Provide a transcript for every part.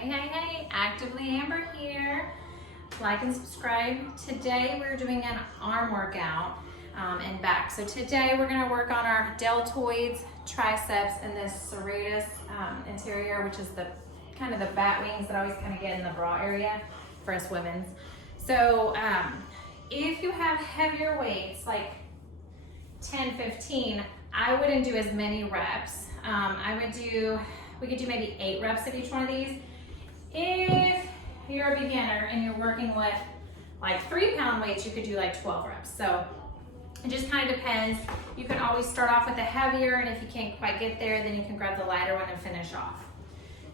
Hey, Actively Amber here. Like and subscribe. Today we're doing an arm workout and back. So today we're gonna work on our deltoids, triceps, and this serratus anterior, which is the kind of the bat wings that always kind of get in the bra area for us women. So if you have heavier weights, like 10, 15, I wouldn't do as many reps. We could do maybe 8 reps of each one of these. If you're a beginner and you're working with like 3-pound weights, you could do like 12 reps. So it just kind of depends. You can always start off with the heavier, and if you can't quite get there, then you can grab the lighter one and finish off.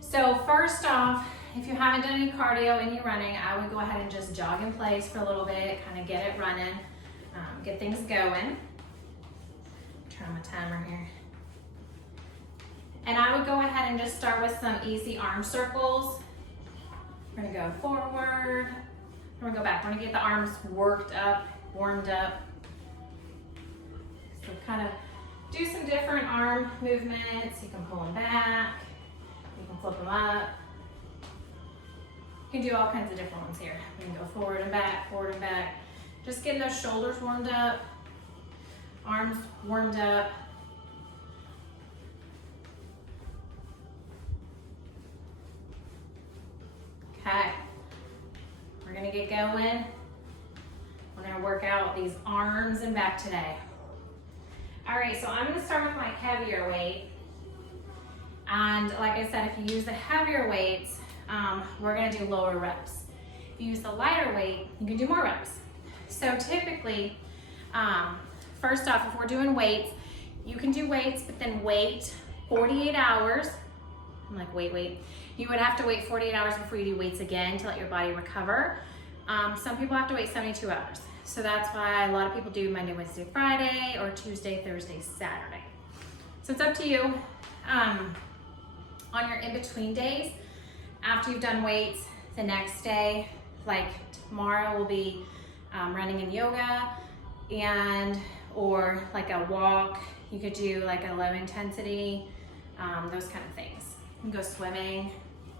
So first off, if you haven't done any cardio and you're running, I would go ahead and just jog in place for a little bit, kind of get it running, get things going. Turn on my timer here. And I would go ahead and just start with some easy arm circles. We're gonna go forward, we're gonna go back. We're gonna get the arms worked up, warmed up. So kind of do some different arm movements. You can pull them back, you can flip them up. You can do all kinds of different ones here. You can go forward and back, forward and back. Just getting those shoulders warmed up, arms warmed up. Okay, we're gonna get going. We're gonna work out these arms and back today. All right, so I'm gonna start with my heavier weight. And like I said, if you use the heavier weights, we're gonna do lower reps. If you use the lighter weight, you can do more reps. So typically, first off, if we're doing weights, you can do weights, but then wait 48 hours. I'm like, wait. You would have to wait 48 hours before you do weights again to let your body recover. Some people have to wait 72 hours. So that's why a lot of people do Monday, Wednesday, Friday, or Tuesday, Thursday, Saturday. So it's up to you. On your in-between days, after you've done weights, the next day, like tomorrow will be running and yoga, or like a walk. You could do like a low intensity, those kind of things. You can go swimming,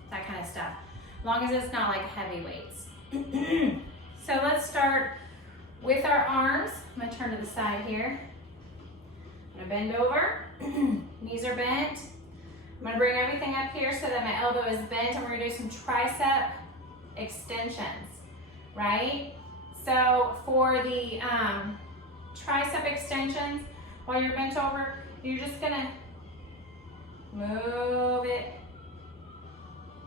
that kind of stuff, as long as it's not like heavy weights. So let's start with our arms. I'm gonna turn to the side here. I'm gonna bend over, knees are bent. I'm gonna bring everything up here so that my elbow is bent, and we're gonna do some tricep extensions, right? So for the tricep extensions, while you're bent over, you're just gonna move it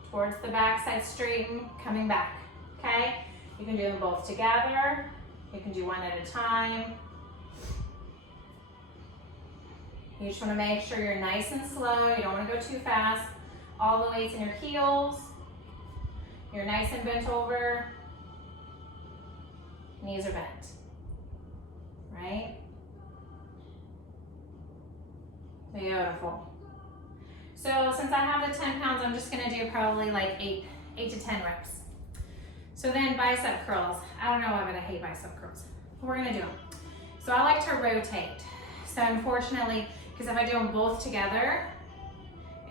towards the back side, straighten, coming back, okay? You can do them both together. You can do one at a time. You just wanna make sure you're nice and slow. You don't wanna go too fast. All the weights in your heels. You're nice and bent over. Knees are bent, right? Beautiful. So since I have the 10 pounds, I'm just gonna do probably like 8 to 10 reps. So then bicep curls. I don't know why, but I hate bicep curls. But we're gonna do them. So I like to rotate. So unfortunately, because if I do them both together,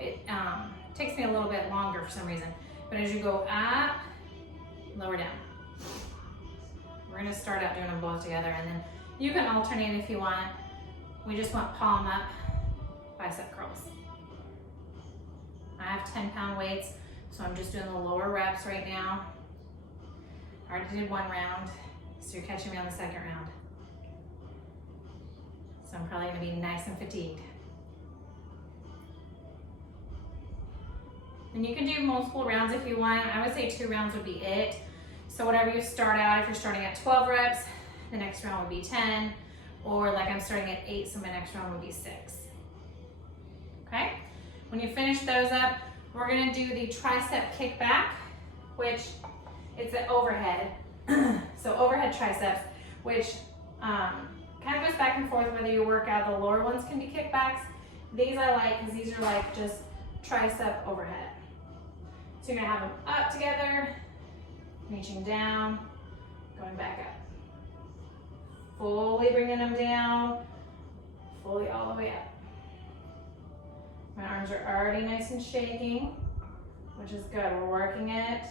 it takes me a little bit longer for some reason. But as you go up, lower down. We're gonna start out doing them both together, and then you can alternate if you want. We just want palm up bicep curls. I have 10-pound weights, so I'm just doing the lower reps right now. I already did 1 round, so you're catching me on the 2nd round. So I'm probably gonna be nice and fatigued. And you can do multiple rounds if you want. I would say 2 rounds would be it. So whatever you start out, if you're starting at 12 reps, the next round would be 10, or like I'm starting at 8, so my next round would be 6. Okay? When you finish those up, we're gonna do the tricep kickback, which it's an overhead. So overhead triceps, which kind of goes back and forth whether you work out. The lower ones can be kickbacks. These I like because these are like just tricep overhead. So you're gonna have them up together, reaching down, going back up. Fully bringing them down, fully all the way up. My arms are already nice and shaking, which is good. We're working it.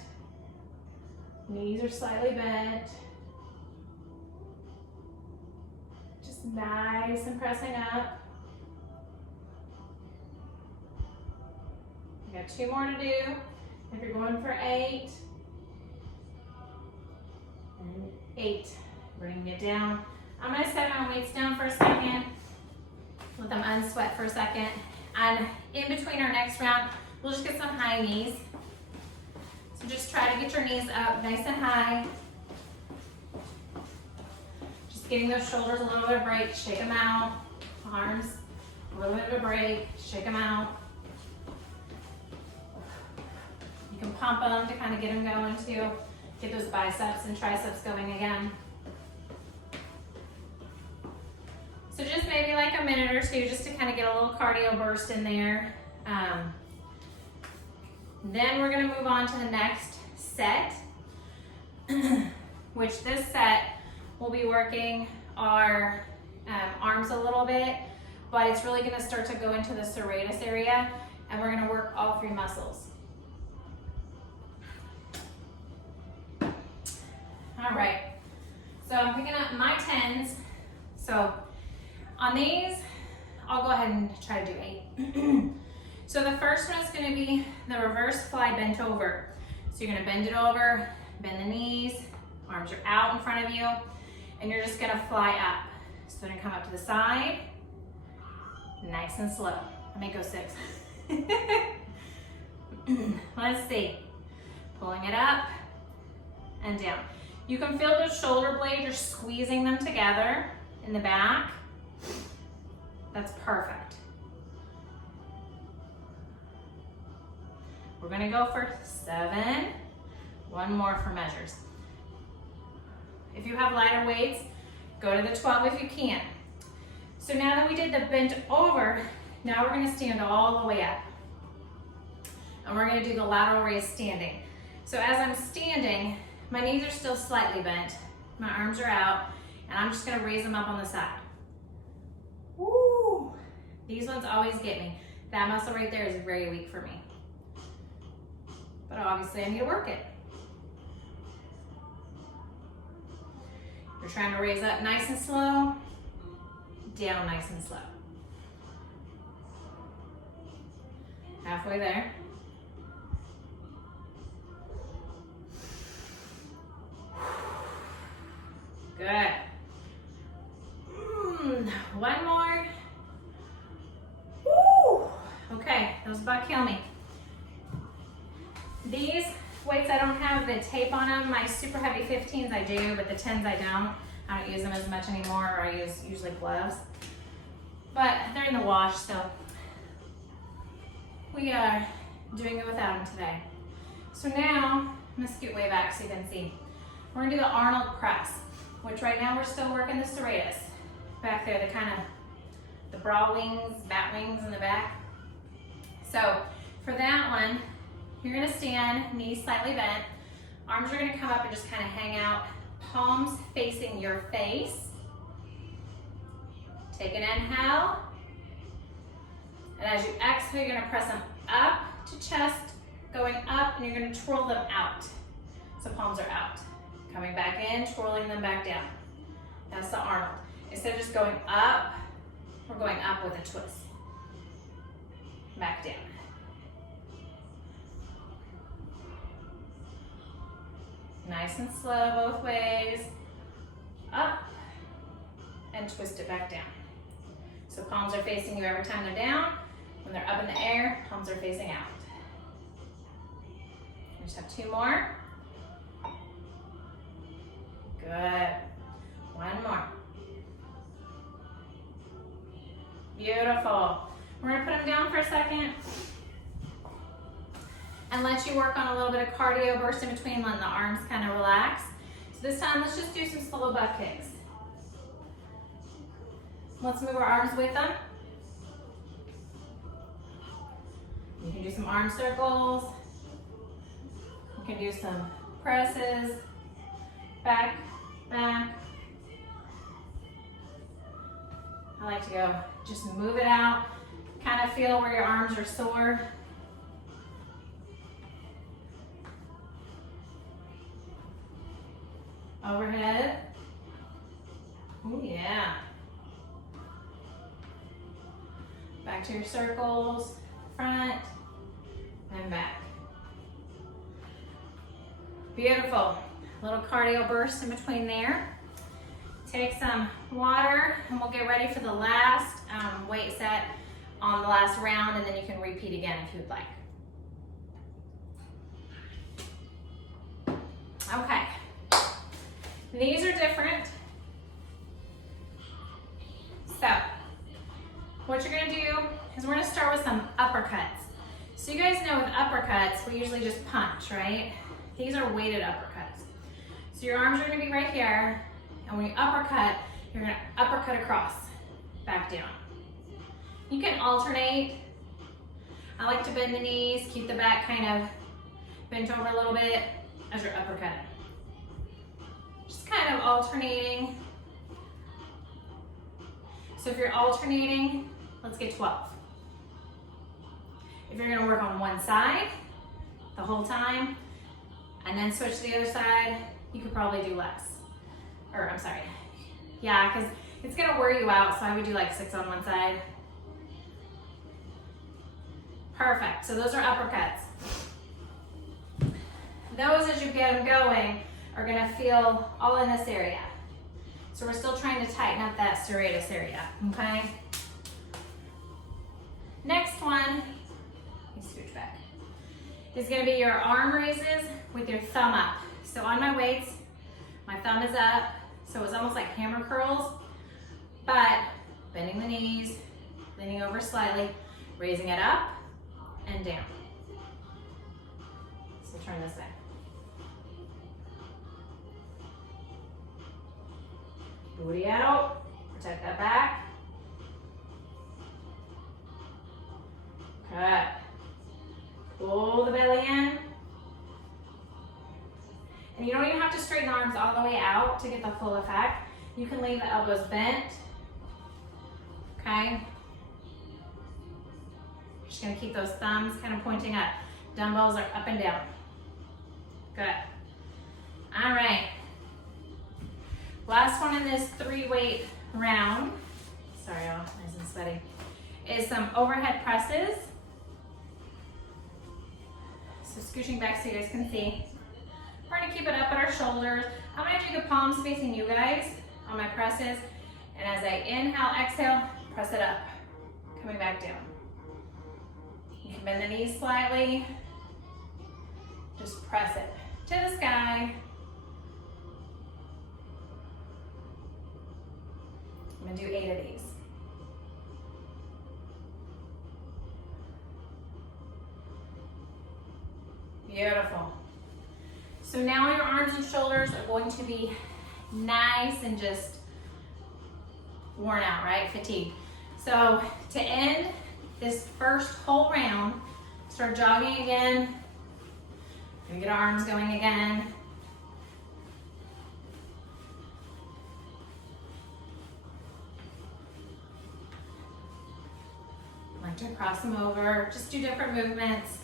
Knees are slightly bent. Just nice and pressing up. We got 2 more to do. If you're going for 8, and 8, bringing it down. I'm gonna set my weights down for a second. Let them unsweat for a second. And in between our next round, we'll just get some high knees. So just try to get your knees up nice and high. Just getting those shoulders a little bit of break, shake them out. Arms, a little bit of a break, shake them out. You can pump them to kind of get them going too. Get those biceps and triceps going again. So just maybe like a minute or two just to kind of get a little cardio burst in there. Then we're gonna move on to the next set, which this set we'll be working our arms a little bit, but it's really gonna start to go into the serratus area, and we're gonna work all 3 muscles. All right, so I'm picking up my 10s. So on these, I'll go ahead and try to do 8. So the first one is gonna be the reverse fly bent over. So you're gonna bend it over, bend the knees, arms are out in front of you, and you're just gonna fly up. So you're gonna come up to the side, nice and slow. I may go 6. Let's see. Pulling it up and down. You can feel those shoulder blades, you're squeezing them together in the back. That's perfect. We're gonna go for 7. 1 more for measures. If you have lighter weights, go to the 12 if you can. So now that we did the bent over, now we're gonna stand all the way up. And we're gonna do the lateral raise standing. So as I'm standing, my knees are still slightly bent, my arms are out, and I'm just gonna raise them up on the side. Woo! These ones always get me. That muscle right there is very weak for me. But obviously I need to work it. You're trying to raise up nice and slow, down nice and slow. Halfway there. Good. 1 more. Woo! Okay, those about kill me. These weights, I don't have the tape on them. My super heavy 15s I do, but the 10s I don't. I don't use them as much anymore, or I use usually gloves. But they're in the wash, so we are doing it without them today. So now, I'm gonna scoot way back so you can see. We're gonna do the Arnold press, which right now we're still working the serratus. Back there, the kind of, the broad wings, bat wings in the back. So for that one, you're gonna stand, knees slightly bent, arms are gonna come up and just kind of hang out, palms facing your face. Take an inhale, and as you exhale, you're gonna press them up to chest, going up, and you're gonna twirl them out. So palms are out. Coming back in, twirling them back down. That's the Arnold. Instead of just going up, we're going up with a twist. Back down. Nice and slow both ways. Up and twist it back down. So palms are facing you every time they're down. When they're up in the air, palms are facing out. We just have 2 more. Good. 1 more. Beautiful. We're gonna put them down for a second and let you work on a little bit of cardio burst in between, letting the arms kind of relax. So this time, let's just do some slow butt kicks. Let's move our arms with them. You can do some arm circles. You can do some presses, back, back. I like to go, just move it out, kind of feel where your arms are sore. overhead. Oh yeah. Back to your circles, front and back. Beautiful. Little cardio burst in between there. Take some water and we'll get ready for the last weight set on the last round, and then you can repeat again if you'd like. Okay. These are different. So, what you're gonna do is we're gonna start with some uppercuts. So you guys know with uppercuts, we usually just punch, right? These are weighted uppercuts. So your arms are gonna be right here, and when you uppercut, you're gonna uppercut across, back down. You can alternate. I like to bend the knees, keep the back kind of bent over a little bit as you're uppercutting. Just kind of alternating. So if you're alternating, let's get 12. If you're gonna work on one side the whole time, and then switch to the other side, you could probably do less. Or, I'm sorry. Yeah, because it's gonna wear you out, so I would do like 6 on one side. Perfect, so those are uppercuts. Those, as you get them going, are gonna feel all in this area. So we're still trying to tighten up that serratus area, okay? Next one, let me scooch back, is gonna be your arm raises with your thumb up. So on my weights, my thumb is up, so it's almost like hammer curls, but bending the knees, leaning over slightly, raising it up and down. So turn this way. Booty out, protect that back. Good. Pull the belly in. And you don't even have to straighten the arms all the way out to get the full effect. You can leave the elbows bent. Okay? Just gonna keep those thumbs kind of pointing up. Dumbbells are up and down. Good. All right. Last one in this 3-weight round, sorry y'all, nice and sweaty, is some overhead presses. So scooching back so you guys can see. We're gonna keep it up at our shoulders. I'm gonna do the palms facing you guys on my presses. And as I inhale, exhale, press it up, coming back down. You can bend the knees slightly. Just press it to the sky. I'm gonna do 8 of these. Beautiful. So now your arms and shoulders are going to be nice and just worn out, right? Fatigued. So to end this first whole round, start jogging again. Gonna get our arms going again. Like to cross them over, just do different movements.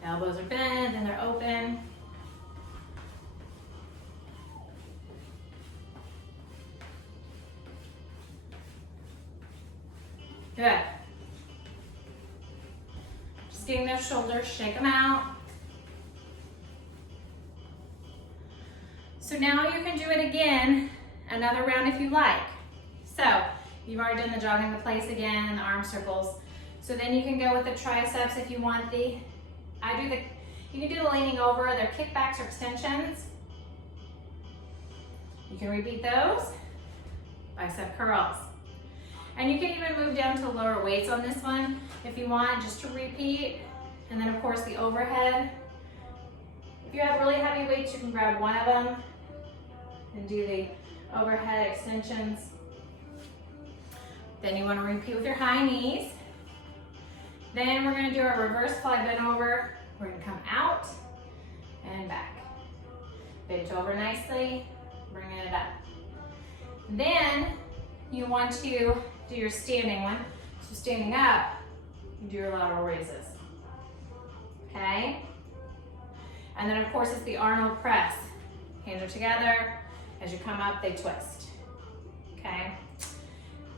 The elbows are bent and they're open. Good. Just getting those shoulders, shake them out. So now you can do it again, another round if you like. So you've already done the jogging the place again and the arm circles. So then you can go with the triceps if you want the, you can do the leaning over, they're kickbacks or extensions. You can repeat those, bicep curls. And you can even move down to lower weights on this one if you want, just to repeat. And then of course the overhead. If you have really heavy weights, you can grab one of them and do the overhead extensions. Then you want to repeat with your high knees. Then we're going to do our reverse fly bend over. We're going to come out and back. Bend over nicely, bringing it up. Then you want to do your standing one. So standing up, you do your lateral raises. Okay? And then of course it's the Arnold press. Hands are together. As you come up, they twist. Okay?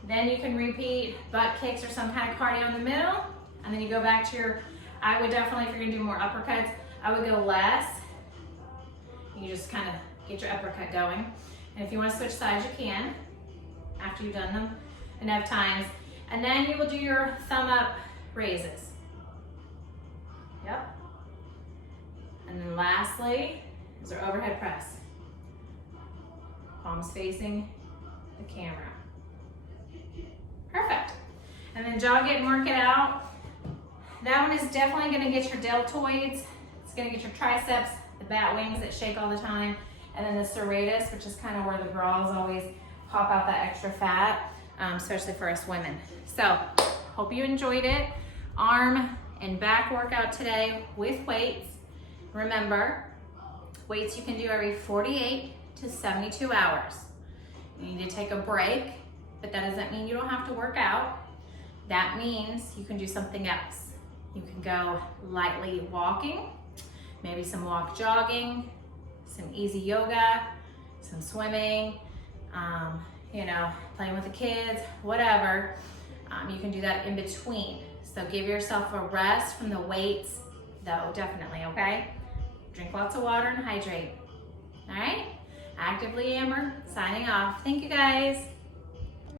Then you can repeat butt kicks or some kind of cardio in the middle. And then you go back to your, I would definitely, if you're gonna do more uppercuts, I would go less. You just kind of get your uppercut going. And if you want to switch sides, you can after you've done them enough times. And then you will do your thumb up raises. Yep. And then lastly is our overhead press. Palms facing the camera. Perfect. And then jog it and work it out. That one is definitely going to get your deltoids. It's going to get your triceps, the bat wings that shake all the time, and then the serratus, which is kind of where the bras always pop out that extra fat, especially for us women. So, hope you enjoyed it. Arm and back workout today with weights. Remember, weights you can do every 48 to 72 hours. You need to take a break, but that doesn't mean you don't have to work out. That means you can do something else. You can go lightly walking, maybe some walk jogging, some easy yoga, some swimming, you know, playing with the kids, whatever. You can do that in between. So give yourself a rest from the weights though, definitely, okay? Drink lots of water and hydrate, all right? Actively Amber, signing off. Thank you guys.